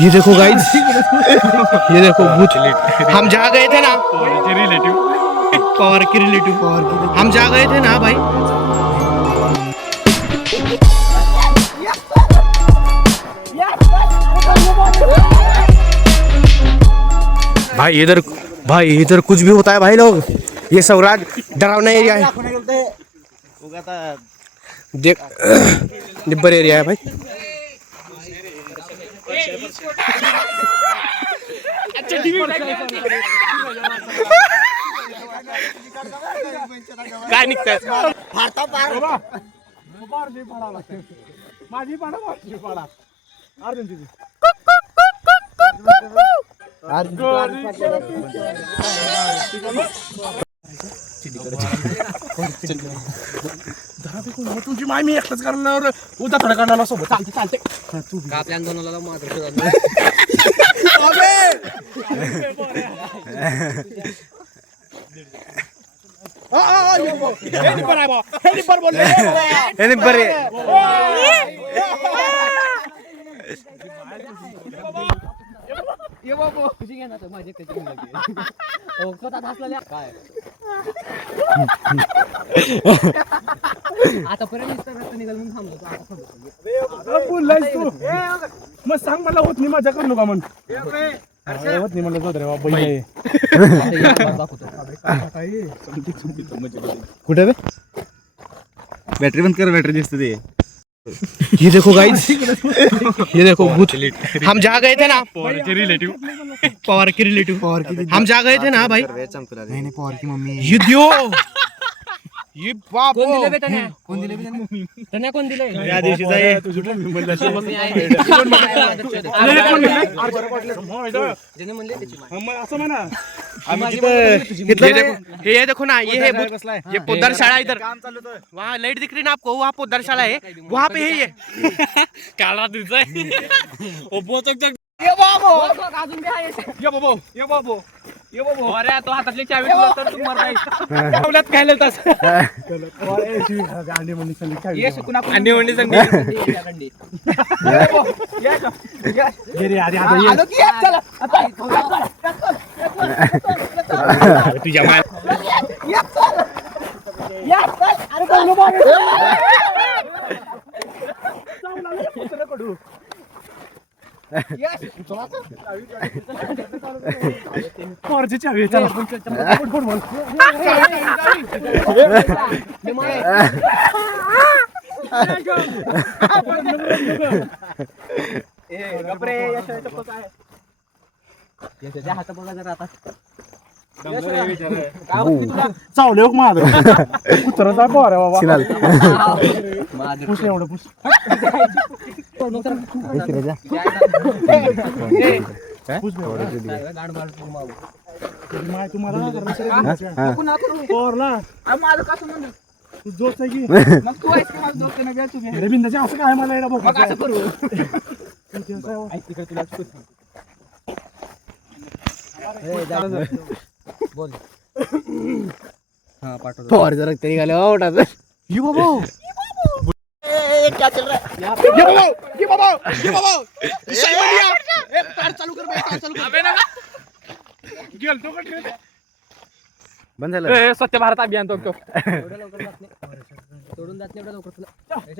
ये देखो गाइस, ये देखो भूत। हम जहाँ गए थे ना, पवार के रिलेटिव, हम जहाँ गए थे ना भाई, भाई इधर कुछ भी होता है भाई लोग। ये सौराज डरावना एरिया है, देख निब्बर एरिया है भाई। काय निघतंय तुझी माय मी एकटाच करणार उद्या थोड्या काढायला सोबत चालते चालते आपल्या दोनाला मात्र आतापर्यंत निघाल म्हणून थांबलो. मग सांग मला होत नाही माझ्या करू का म्हण होत नाही म्हणलं रे बाबा कुठे बे बॅटरी बंद कर, बॅटरी दिसते ते. ये देखो गाइस, ये देखो भूत। हम जहाँ गए थे ना, पवार के रिलेटिव, हम जहाँ गए थे ना भाई, नहीं पवार की मम्मी. ये दियो ये बाप कोण दिले बे तन्या? कोण दिले बे तन्या? कोण दिले? या दिवशीचा आहे. असं म्हणा ये देखो ना, ये है भूत, ये पोद्दार शाळा इधर, वहाँ लाइट दिख रही ना आपको, वहाँ पोद्दार शाळा है, वहाँ पे है ये. काळा दिसतोय. ओ बोचक ये बाबो, अजून बी आहे. ये बाबो ये बाबो ये बाबो. अरे तो हातातली चावी दिला तर तू मर ठेवल्यात काय लेतास अंडी म्हणून सांगितलं ये सुकुना अंडी वंडी संग रे अरे आता ये तुझ्या माय पोरची चावी चला हात बघा जरा आता. चावले माझ कुत्र जा पोर बाबा पुस एवढं पुस माय तुम्हाला पोरला माझं कसं म्हणलं तू दोस्त आहे की मग तू आहेस की माझं दोस्त नाही तू अरे बिंदाचे असं काय मला येणं मग असं करू बोल. हा पाठवतो. पवार जरा तरी गाले ओटाच. ये बाबा क्या चल रहा है? ये बाबा सही बढ़िया. ए कार चालू कर बे, कार चालू कर. अबे ना गेलतो का ट्रेन बंद झालं. स्वच्छ भारत अभियान तो एवढं लवकर जात नाही, सोडून जात नाही एवढं लवकर तुला.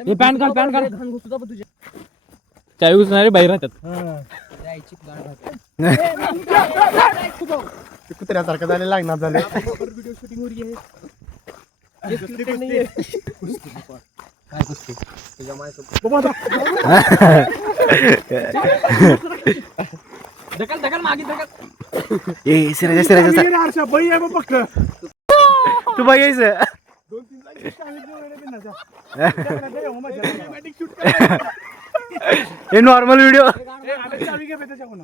हे पॅन काढ घाण घुसू पण तुझ्या चावी घुसणारे बाहेर राहतात. जायची गाड कुत्र्यासारखं झाले लागणार झाले व्हिडिओ शूटिंग वर घे. काय कुस्ती तुझ्या मायसोबत ढकल मागे ढकल. ए सिराजा आरशा बाई आहे बघ तू बाई यायचं. 2-3 हे नॉर्मल व्हिडिओ. चावी घे त्याच्याकडून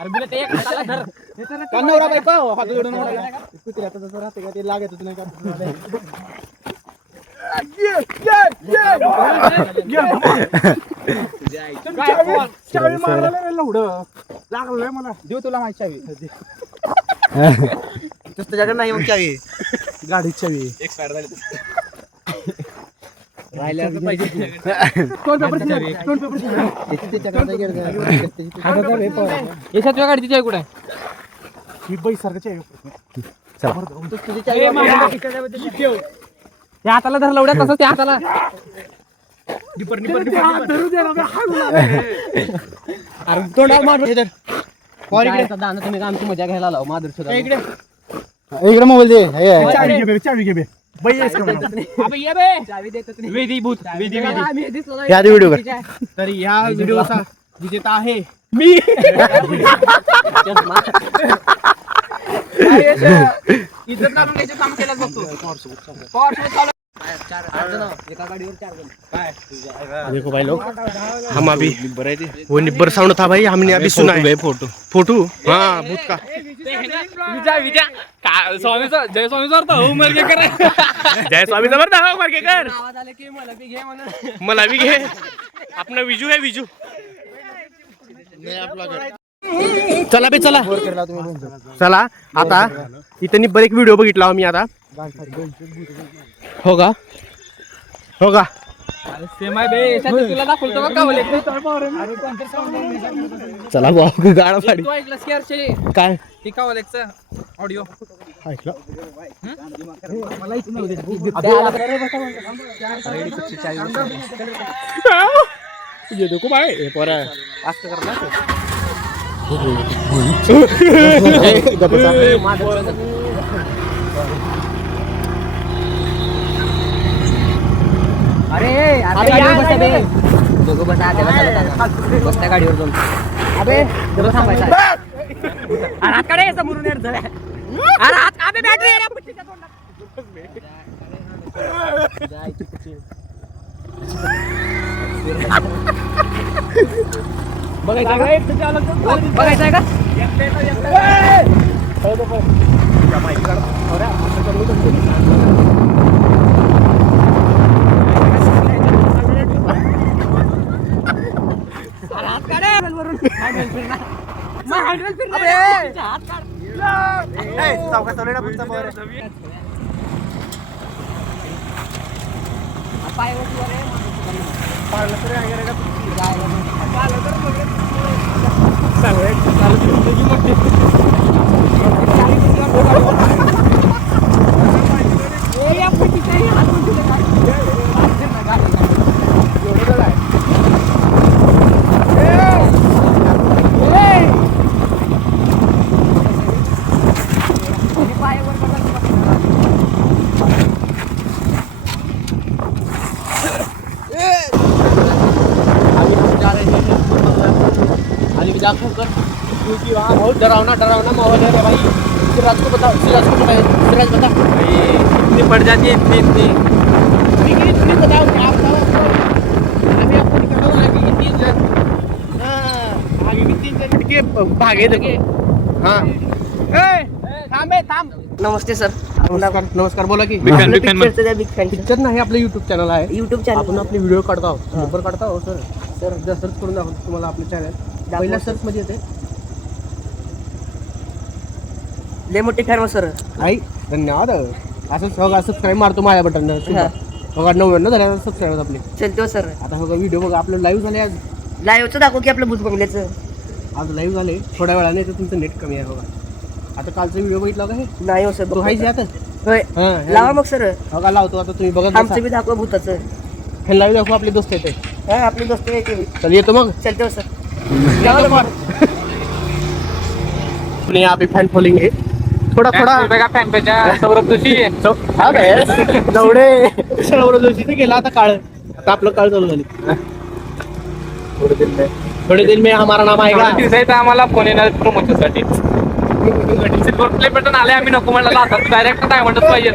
अरे बिले ते एक हाताला धर. नवरा बायको हात जोडून कुत्र्याचं जसं राहते का ते लागत नाही का चावी मारायला रे लवडं लागलंय मला. देऊ तुला माझी चावी. तुझ्याकडे नाही मग चावी. गाडीची चावी एक्सपायर झाली. याच्यात तुझ्या गाडीची चावी कुठे ही बाई सारखं त्या हाताला धरला उड्या तसं त्या हाताला अरे तोंडावर मार इधर. पवार इकडे. तुम्ही आमची मजा घ्यायला लाव माधुर इकडे. इकडे मोबाईल दे चावी घे बे बाई आहेस का म्हणून? यादी व्हिडिओ कर तर या व्हिडिओचा विजेता आहे इज्जत घालून घ्यायचे काम केलं बघतो. देखो भाई लोग, हम अभी वो निब्बर साउंड था भाई, हमने अभी सुना है फोटो. हाँ भूत का. जय स्वामी सर हो मरकेकर जय स्वामी समर्थ हो मरकेकर. मला भी घे. अपना विजू है विजू. चला बे चला चला. आता इथे निब्बर एक व्हिडिओ बघितला आम्ही आता. हो का हो का. सेम आहे बे याच्यात तुला दाखवतो का कावले चला भाऊ गाडा फाडी. तू ऐकलंस की अर्षे काय ती कावलेकचा ऑडिओ ऐकलं. ये देखो भाई ये पोरा असं करणार. अरे दोघं बसा बसत्या गाडीवर जाऊन. अबे जरा थांबायचं अरे आकडे समोरून येत झाल्या. अरे हात अबे बॅटरी आहे पुट्टीच्या बघायचं आहे का. क्योंकि वहाँ बहुत डरावना माहौल है भाई. सिराज को बताओ. सिराज बता इतनी पड़ जाती है इतनी तुम्ही बताओ क्या बताओ. अभी आपको निकलना आगे की 3 जन. आगे की 3 जन के भागे देखे. हाँ थांब. नमस्ते सर. नमस्कार बोला की. बिग फॅन पिक्चर नाही आपलं युट्यूब चॅनल आहे. युट्यूब चॅनल आपण आपले व्हिडिओ काढतो आहोत. नंबर काढतो आहोत सर. सर्च करून दाखवतो तुम्हाला आपलं चॅनल. पहिल्या सर्च मध्ये येते. लय मोठी फॅन सर. आई धन्यवाद. असं बघा सबस्क्राईब मारतो माझ्या बटन. बघा 99 झाल्या सबस्क्राईब आपले. चलतो सर. आता बघा व्हिडिओ बघा आपलं लाईव्ह झाले आज. लाईव्हचं दाखव की आपलं भूत बंगल्याचं. आज लाईव्ह झाले. थोड्या वेळाने तर तुमचं नेट कमी आहे बघा. आता कालचा व्हिडिओ बघितला का हे. नाही हो सर. तो हायचे आता. होय लावा मग सर. बघा लावतो आता तुम्ही बघा. आमचं बी दाखवा भूताचं. हे लाईव्ह दाखवू आपले दोस्त येते. हा आपली दोस्त आहे ते. चल येतो मग. चलतो सर. अपने यहाँ पे फैन फॉलोइंग है थोड़ा फॅन पेच्या सौरभ जोशी दौडे. सौरभ जोशी ते गेला आता काळ. आता आपलं काळ चालू झाली. थोडे दिन में हमारा नाम आएगा. दिसायचं आम्हाला फोन येणार प्रमोशनसाठी. सिल्वर प्ले बटन आले आम्ही नको म्हणाला. आता डायरेक्ट डायमंडच पाहिजे.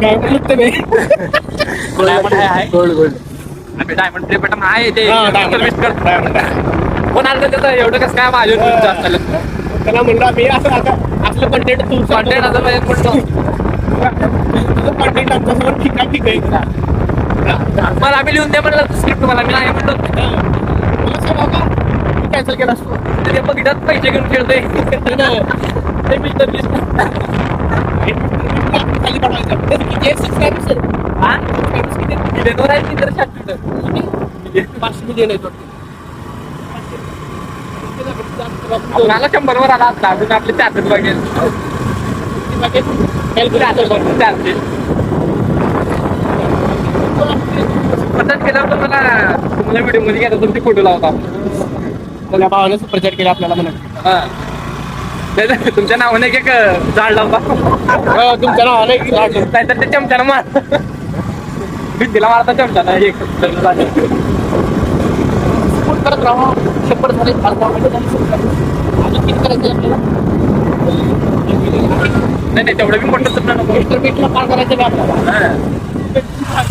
डायमंड आहे गोल्ड आम्ही डायमंड प्ले बटन आहे ते. डायमंड पण आलं त्याचं एवढं कसं काय माझ्यावर जास्त आलं. त्याला म्हणलं मी असं आता आपलं कंटेंट तू कंटेंट आता पाहिजे म्हणतो. तुझं कंटेंट आमच्यासोबत ठीक आहे. मला आम्ही लिहून दे म्हणलं स्क्रिप्ट. मला मी नाही म्हणतो कॅन्सल केला असतो. ते बघितलं पैसे घेऊन खेळतोय. ते मिस्टर खाली बनवायचं. हा? मिलियनवर आहे ती तर शाश्वत. 500 मिलियन येतो आपल्याला 100 वर आला असता अजून आपले 400 बघेल. 400. पसंत केल्यावर तुम्हाला व्हिडिओ मध्ये घ्यायचा तुमचे फोटो लावता. त्या भावाने सुपरचॅट केलं आपल्याला म्हणून हा. तुमच्या नावाने एक झाड लावता. तुमच्या नावाने नाहीतर ते चमच्यानं मार. भिंतीला मारता चमच्यानं एक सपोर्ट करत राहा. 100 झाले 5-10 मिनिटं झाली support. अजून किती करायचं आपल्याला नाही तेवढं बी मोठं स्वप्न नको. मीटरला पार करायचं का आपल्याला हा.